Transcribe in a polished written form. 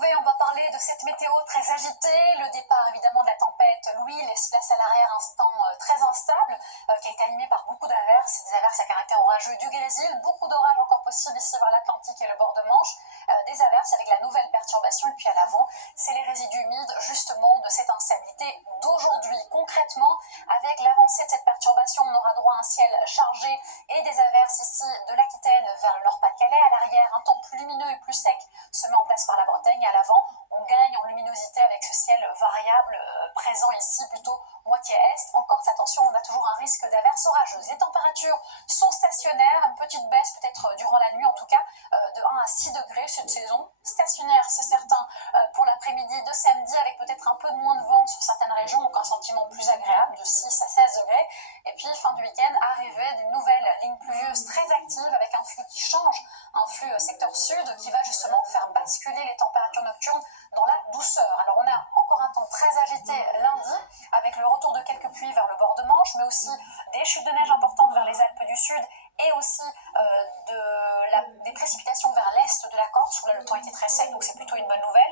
retrouver, on va parler de cette météo très agitée, le départ évidemment de la tempête Louis laisse place à l'arrière un temps très instable qui a été animé par beaucoup d'averses, des averses à caractère orageux du Brésil, beaucoup d'orages encore possibles ici vers l'Atlantique et le bord de Manche, des averses avec la nouvelle perturbation et puis à l'avant, c'est les résidus humides justement de cette instabilité d'aujourd'hui. Concrètement, avec l'avancée de cette perturbation, on aura droit à un ciel chargé et des averses ici de l'Aquitaine vers le Nord-Pas-de-Calais. À l'arrière, un temps plus lumineux et plus sec se met en place par la Bretagne. À l'avant, on gagne en luminosité avec ce ciel variable présent ici, plutôt moitié est. En Corse, attention, on a toujours un risque d'averses orageuses. Les températures sont stationnaires, une petite baisse peut-être durant la nuit, en tout cas de 1 à 6 degrés cette saison. Stationnaire, c'est certain, pour l'après-midi de samedi, avec peut-être un peu de moins de vent sur certaines régions, donc un sentiment plus agréable de 6 à 16 degrés. Et puis, fin du week-end, arrivée d'une nouvelle ligne pluvieuse très active avec un flux qui change, un flux secteur sud qui va justement faire basculer les températures nocturnes dans la douceur. Alors, on a encore un temps très agité lundi, avec le retour de quelques pluies vers le bord de Manche, mais aussi des chutes de neige importantes vers les Alpes du Sud et aussi des précipitations vers l'est de la Corse, où là le temps était très sec, donc c'est plutôt une bonne nouvelle.